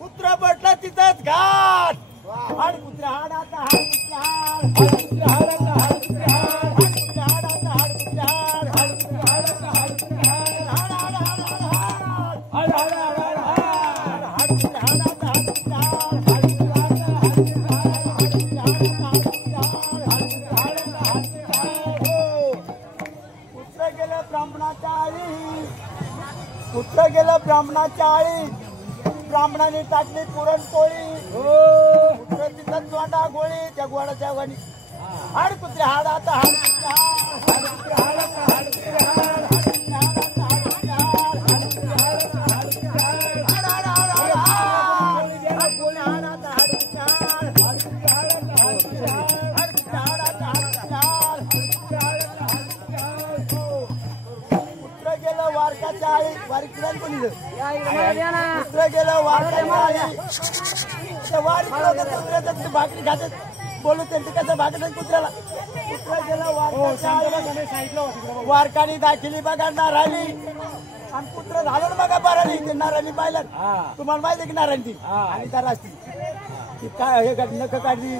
कुत्रा पडला तिथंच घाट हाड कुत्रा हाड आता हाड कुत्रा हाड कुत्रा हाड आता हाड कुत्रा हाड कुत्रा हाड आता हाड कुत्रा हाड कुत्रा हाड आता हाड कुत्रा हाड हाड हाड हाड हाड हाड कुत्रा हाड आता हाड कुत्रा हाड कुत्रा हाड आता हाड कुत्रा हाड कुत्रा गेलं ब्राह्मणाच्या आळी कुत्रा गेलं ब्राह्मणाच्या आळी ब्राह्मणाने टाकली पुरणपोळी कुत्र तिथं तोंडा गोळी त्या गोडाच्या वाणी हाड कुत्रे हाड आता हाड कुत्रे हाड कुत्रे हाड आता हाड कुत्रे हाड कुत्रे हाड आता हाड कुत्रे हाड कुत्रे हाड आता हाड कुत्रे हाड हाड हाड हाड हाड गोळी हाड आता हाड कुत्रे हाड कुत्रे हाड आता हाड कुत्रे हाड कुत्रे हाड आता हाड कुत्रे हाड कुत्रे हाड आता हाड कुत्रे हाड कुत्र गेलं वारकाच्या आळी वारकीला कोणी कुत्र गेलं वारकाच्या आळी वारी भाकरी खातात बोलू त्यांचं कसं भाकरी कुत्र्याला कुत्रा गेलं वारकानी दाखिली बघा नारायणी आणि कुत्र झालं बघा बराणी ते नारायणी पाहिलं तुम्हाला माहिती की नारायणी ती आणि त्या रास्ती ती काय हे नख काढली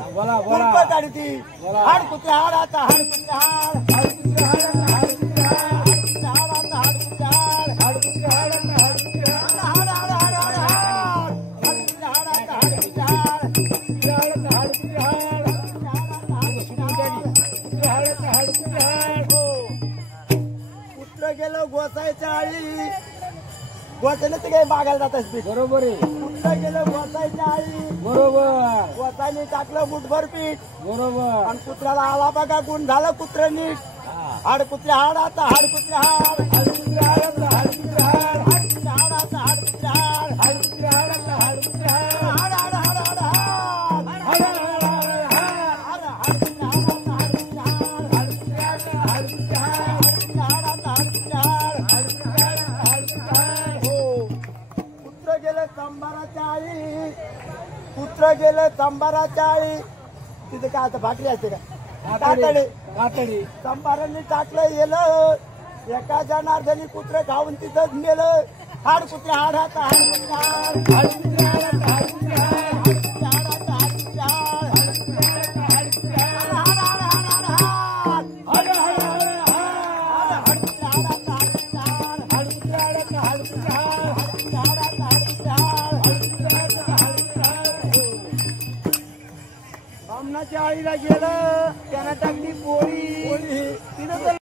काढी ती हाड कुत्रे हाड आता हाड कुत्रे हाड कुत्रे हाड हाड कुत्रे हाड आता हाड कुत्रे हाड कुत्रे हाड आता हाड कुत्रे हाड हाड हाड हाड कुत्र गेलं गोसायच्या आळी गोसायला ते काही मागायला जात असते बरोबर आहे कुत्र गेलं गोसायच्या आळी बरोबर गोसायने टाकलं मुठभर पीठ बरोबर आणि कुत्र्याला आला बघा गुण झालं कुत्र नीट हाड कुत्रे हाड आता हाड कुत्रे हाड कुत्रे हाड आता हाड कुत्रे हाड कुत्रे हाड आता हाड कुत्रे हाड कुत्रे हाड आता हाड कुत्रे हाड हाड हाड हाड कुत्र गेलं तंबाराच्या आळी तिथे काय आता भाकरी असते का कातडी कातडी तंबारांनी टाकलं गेलं एका जनार्दनी कुत्र खाऊन तिथंच नेलं हाड कुत्रे हाड आता हाड कुत्रे हाड कुत्रे हाड आता हाड कुत्रे हाड कुत्रे हाड आता हाड कुत्रे हाड कुत्रे हाड आता हाड कुत्रे हाड हाड हाड हाड हाड हाड हाड कुत्रे हाड आता हाड कुत्रे हाड कुत्रे हाड आता हाड कुत्रे हाड कुत्रे हाड आता हाड कुत्रे हाड ब्राह्मणाच्या आळीला गेलं त्यानं टाकली पोळी तिथं